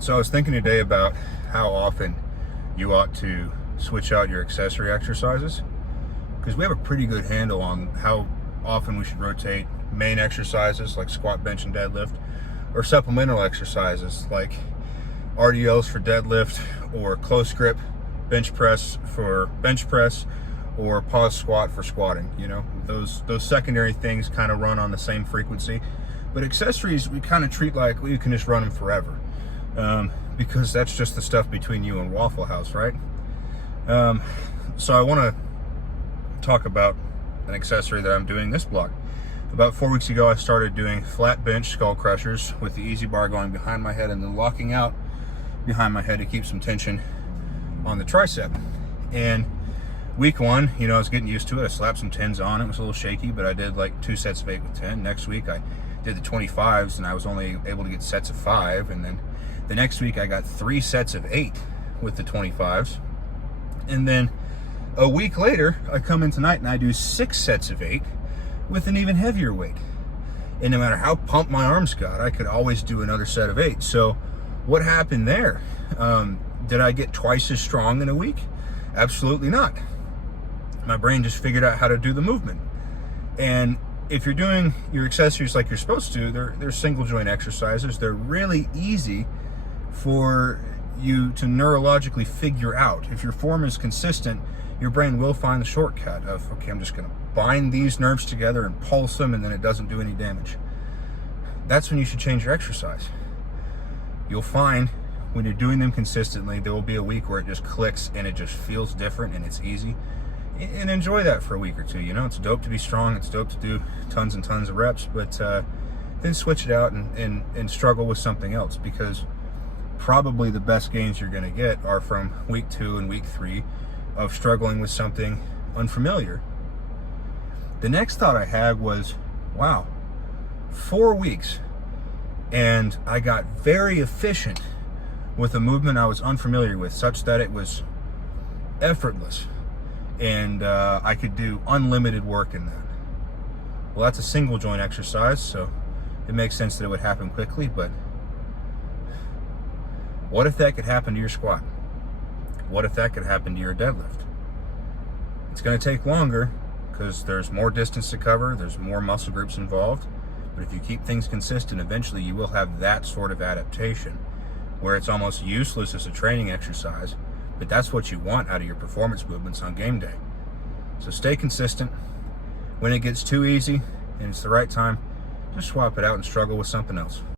So I was thinking today about how often you ought to switch out your accessory exercises, because we have a pretty good handle on how often we should rotate main exercises like squat, bench, and deadlift, or supplemental exercises like RDLs for deadlift, or close grip bench press for bench press, or pause squat for squatting. You know, those secondary things kind of run on the same frequency, but accessories we kind of treat like we can just run them forever, because that's just the stuff between you and Waffle House, right? So I want to talk about an accessory that I'm doing this block. About 4 weeks ago, I started doing flat bench skull crushers with the easy bar going behind my head and then locking out behind my head to keep some tension on the tricep. And week one, you know, I was getting used to it. I slapped some 10s on. It was a little shaky, but I did like 2 sets of 8 with 10. Next week, I did the 25s, and I was only able to get sets of 5. And then the next week, I got 3 sets of 8 with the 25s. And then a week later, I come in tonight and I do 6 sets of 8 with an even heavier weight. And no matter how pumped my arms got, I could always do another set of 8. So what happened there? Did I get twice as strong in a week? Absolutely not. My brain just figured out how to do the movement. And if you're doing your accessories like you're supposed to, they're single joint exercises. They're really easy for you to neurologically figure out. If your form is consistent, your brain will find the shortcut of, okay, I'm just going to bind these nerves together and pulse them, and then it doesn't do any damage. That's when you should change your exercise. You'll find when you're doing them consistently, there will be a week where it just clicks and it just feels different and it's easy. And enjoy that for a week or two. You know, it's dope to be strong, it's dope to do tons and tons of reps, but then switch it out and struggle with something else, because probably the best gains you're going to get are from week 2 and week 3 of struggling with something unfamiliar. The next thought I had was, wow, 4 weeks and I got very efficient with a movement I was unfamiliar with, such that it was effortless, and I could do unlimited work in that. Well, that's a single joint exercise, so it makes sense that it would happen quickly, but what if that could happen to your squat? What if that could happen to your deadlift? It's going to take longer because there's more distance to cover, there's more muscle groups involved, but if you keep things consistent, eventually you will have that sort of adaptation where it's almost useless as a training exercise, but that's what you want out of your performance movements on game day. So stay consistent. When it gets too easy and it's the right time, just swap it out and struggle with something else.